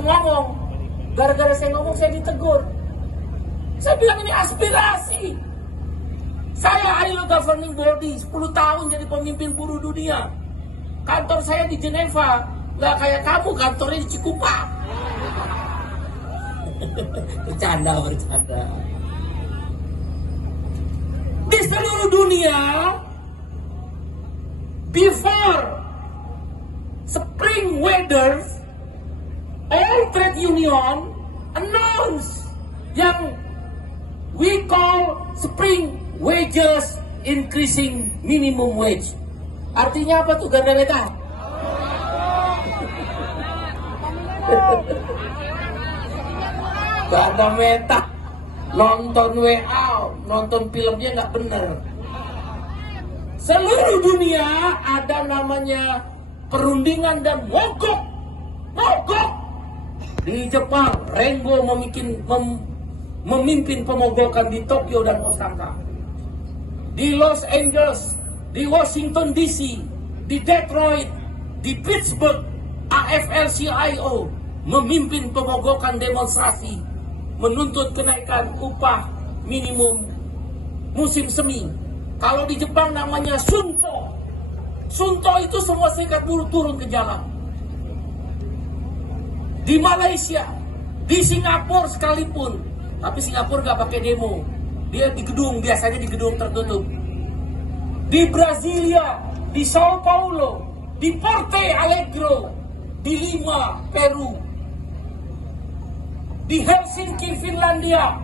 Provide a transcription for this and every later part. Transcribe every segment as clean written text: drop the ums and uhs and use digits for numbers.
langsung ngomong. Gara-gara saya ngomong saya ditegur. Saya bilang ini aspirasi. Saya ILO governing body 10 tahun jadi pemimpin buruh dunia. Kantor saya di Geneva, nggak kayak kamu kantornya di Cikupa. Bercanda. Di seluruh dunia, before spring weather, all trade union announce yang we call spring wages increasing minimum wage. Artinya apa tuh Ganda Meta? Ganda Meta nonton WA, nonton filmnya nggak bener. Seluruh dunia ada namanya perundingan dan mogok. Di Jepang, Rainbow memimpin pemogokan di Tokyo dan Osaka. Di Los Angeles, di Washington DC, di Detroit, di Pittsburgh, AFL-CIO memimpin pemogokan demonstrasi menuntut kenaikan upah minimum musim semi. Kalau di Jepang namanya Sunto. Sunto itu semua serikat buruh turun ke jalan. Di Malaysia, di Singapura sekalipun, tapi Singapura nggak pakai demo, dia di gedung, biasanya di gedung tertutup. Di Brasilia, di Sao Paulo, di Porto Alegre, di Lima, Peru, di Helsinki, Finlandia,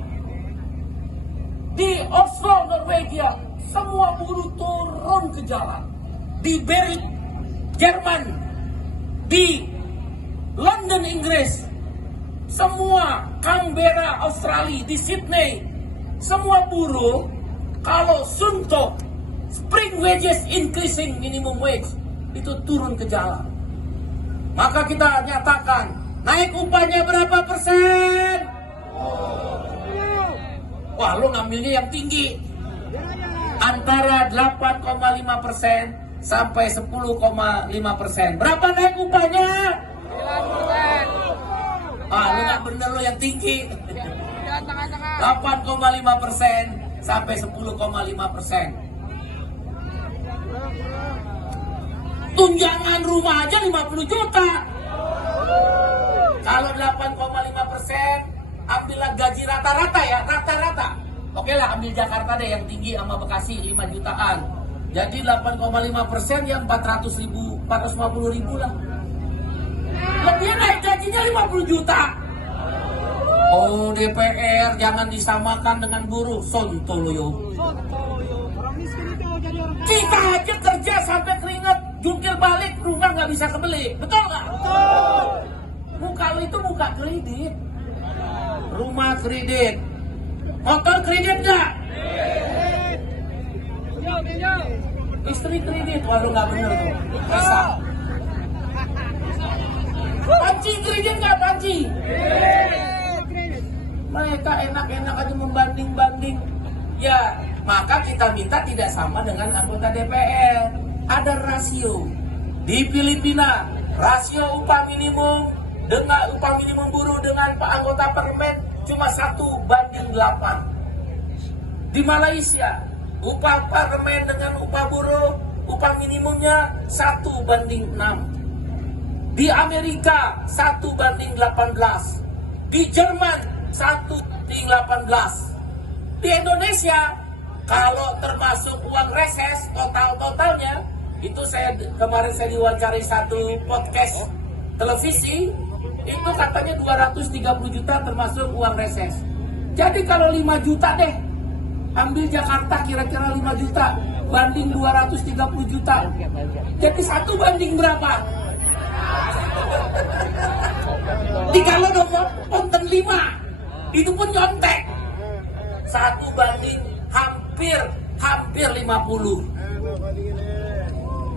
di Oslo, Norwegia, semua buruh turun ke jalan. Di Berlin, Jerman, di London, Inggris, semua Canberra, Australia, di Sydney, semua buruh kalau Sunto spring wages increasing minimum wage itu turun ke jalan. Maka kita nyatakan naik upahnya berapa persen? Wah, lu ngambilnya yang tinggi, antara 8,5% sampai 10,5%. Berapa naik upahnya? 9%. Lu nggak bener lo yang tinggi. 8,5% sampai 10,5%. Tunjangan rumah aja 50 juta. Kalau 8,5%, ambillah gaji rata-rata ya, rata-rata. Oke lah, ambil Jakarta deh yang tinggi sama Bekasi 5 jutaan. Jadi 8,5% yang 450 ribu lah. Lebih naik gajinya 50 juta. Oh, DPR jangan disamakan dengan buruh. Sontoloyo. Kita aja kerja sampai keringat, jungkir balik, rumah nggak bisa kebeli. Betul nggak? Betul. Muka lu itu muka kredit. Rumah kredit. Motor kredit nggak? Istri kredit. Wah, lu nggak bener tuh. Bisa. Panci kredit nggak, Panci? Mereka enak-enak aja membanding-banding. Ya, maka kita minta tidak sama dengan anggota DPR. Ada rasio. Di Filipina, rasio upah minimum dengan upah minimum buruh dengan anggota parlemen cuma 1:8. Di Malaysia, upah parlemen dengan upah buruh, upah minimumnya 1:6. Di Amerika 1:18. Di Jerman 1:18. Di Indonesia, kalau termasuk uang reses totalnya, itu kemarin saya diwawancarai satu podcast televisi, itu katanya 230 juta termasuk uang reses. Jadi kalau 5 juta deh, ambil Jakarta kira-kira 5 juta banding 230 juta. Jadi 1 banding berapa? Dikalo dong konten 5, itu pun nyontek. 1 banding hampir 50.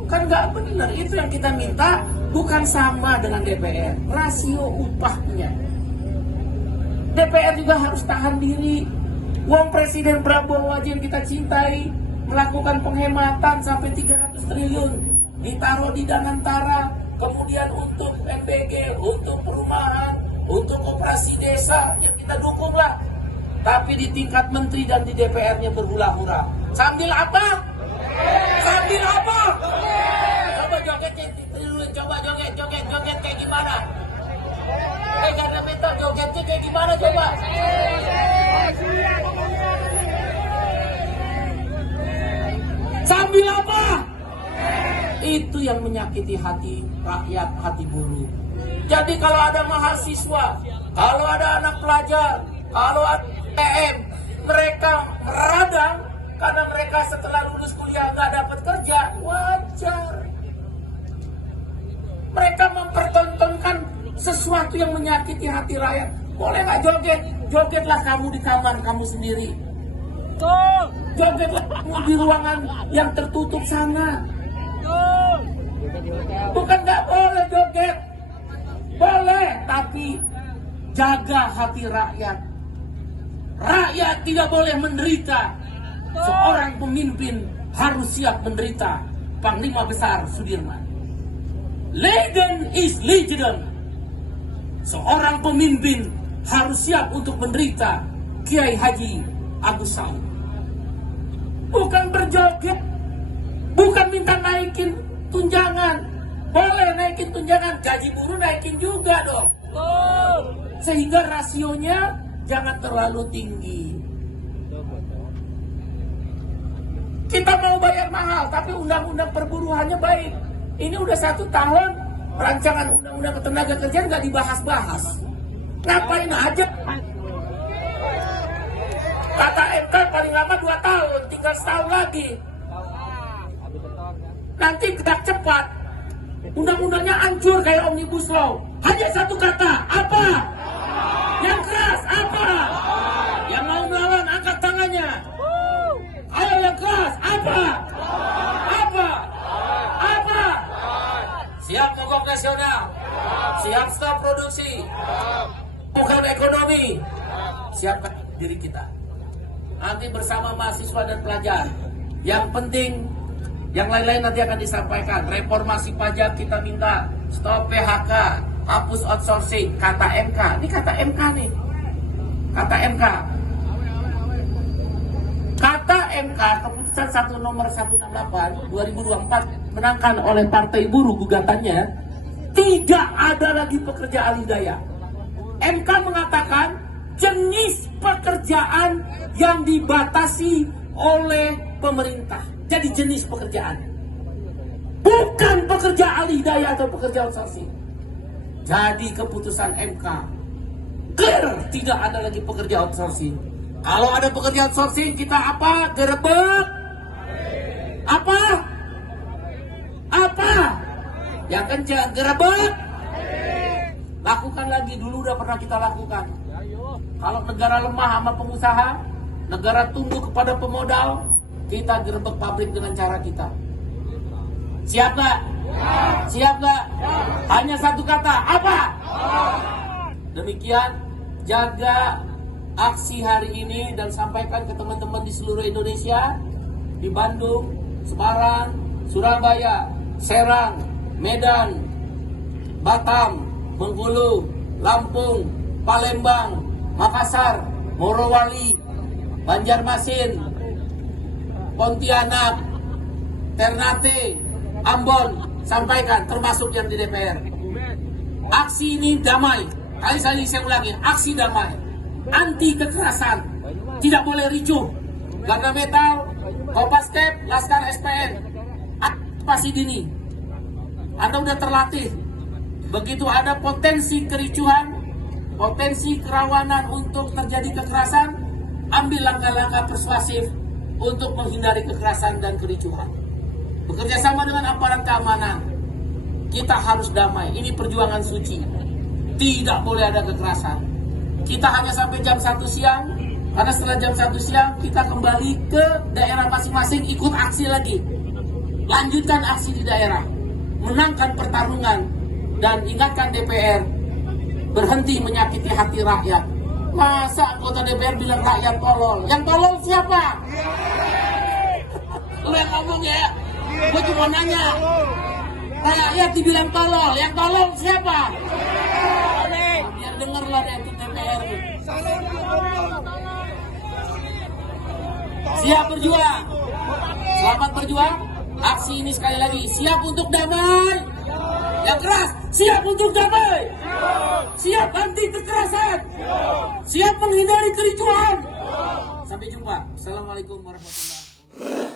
Kan nggak benar. Itu yang kita minta, bukan sama dengan DPR. Rasio upahnya. DPR juga harus tahan diri. Uang Presiden Prabowo aja yang kita cintai melakukan penghematan sampai 300 triliun ditaruh di Danantara, kemudian untuk MBG, untuk perumahan, untuk operasi desa yang kita dukung lah. Tapi di tingkat menteri dan di DPR-nya berhura-hura. Sambil apa? Sambil apa? Coba joget, coba joget kayak gimana? Karena metal jogetnya kayak gimana coba? Sambil apa? Itu yang menyakiti hati rakyat, hati buruh. Jadi kalau ada mahasiswa, kalau ada anak pelajar, kalau ada PM, mereka meradang karena mereka setelah lulus kuliah nggak dapat kerja, wajar. Mereka mempertontonkan sesuatu yang menyakiti hati rakyat. Boleh nggak joget? Jogetlah kamu di kamar kamu sendiri. Jogetlah kamu di ruangan yang tertutup sana. Bukan nggak boleh joget. Boleh, tapi jaga hati rakyat. Rakyat tidak boleh menderita. Seorang pemimpin harus siap menderita. Panglima Besar Sudirman. Leiden is legion. Seorang pemimpin harus siap untuk menderita. Kiai Haji Agus Saud. Bukan berjoget, bukan minta naikin tunjangan. Boleh naikin tunjangan, gaji buruh naikin juga dong. Sehingga rasionya jangan terlalu tinggi. Kita mau bayar mahal, tapi undang-undang perburuhannya baik. Ini udah 1 tahun, rancangan undang-undang ketenaga kerjaan nggak dibahas-bahas. Ngapain aja? Kata MK paling lama 2 tahun, tinggal setahun lagi. Nanti gerak cepat. Undang-undangnya hancur kayak Omnibus Law. Hanya 1 kata, apa? Yang keras, apa? Yang mau melawan, angkat tangannya. Ayo yang keras, apa? Apa? Apa? Siap mogok nasional? Siap stop produksi? Bukan ekonomi? Siapkan diri kita. Nanti bersama mahasiswa dan pelajar. Yang penting, yang lain-lain nanti akan disampaikan. Reformasi pajak kita minta. Stop PHK. Hapus outsourcing. Kata MK. Ini kata MK nih. Kata MK. Kata MK, keputusan 1 nomor 168 2024 menangkan oleh Partai Buruh gugatannya. Tidak ada lagi pekerja alih daya. MK mengatakan jenis pekerjaan yang dibatasi oleh pemerintah. Jadi jenis pekerjaan, bukan pekerja alih daya atau pekerja outsourcing. Jadi keputusan MK clear, tidak ada lagi pekerja outsourcing. Kalau ada pekerja outsourcing, kita apa? Gerebek? Apa? Apa? Yang kencang, gerebek? Lakukan lagi, dulu udah pernah kita lakukan. Kalau negara lemah sama pengusaha, negara tunduk kepada pemodal, kita gerebek pabrik dengan cara kita. Siap gak? Siap gak? Hanya 1 kata, apa? Demikian, jaga aksi hari ini dan sampaikan ke teman-teman di seluruh Indonesia, di Bandung, Semarang, Surabaya, Serang, Medan, Batam, Bengkulu, Lampung, Palembang, Makassar, Morowali, Banjarmasin, Pontianak, Ternate, Ambon, sampaikan termasuk yang di DPR. Aksi ini damai. Kali-kali saya ulangi, aksi damai. Anti kekerasan. Tidak boleh ricuh. Garda Metal, Kopaskep, Laskar SPN. Antisipasi dini. Anda udah terlatih. Begitu ada potensi kericuhan, potensi kerawanan untuk terjadi kekerasan, ambil langkah-langkah persuasif untuk menghindari kekerasan dan kericuhan. Bekerja sama dengan aparat keamanan, kita harus damai. Ini perjuangan suci. Tidak boleh ada kekerasan. Kita hanya sampai jam 1 siang, karena setelah jam 1 siang kita kembali ke daerah masing-masing, ikut aksi lagi. Lanjutkan aksi di daerah, menangkan pertarungan, dan ingatkan DPR berhenti menyakiti hati rakyat. Masa anggota DPR bilang rakyat tolol? Yang tolol siapa? Lu yang ngomong ya. Gue cuma nanya. Rakyat dibilang tolol. Yang tolol siapa? Biar denger lah untuk DPR. Siap berjuang. Selamat berjuang. Aksi ini sekali lagi siap untuk damai. Yang keras, siap untuk damai. Siap anti kekerasan. Siap menghindari kericuhan. Sampai jumpa. Assalamualaikum warahmatullahi wabarakatuh.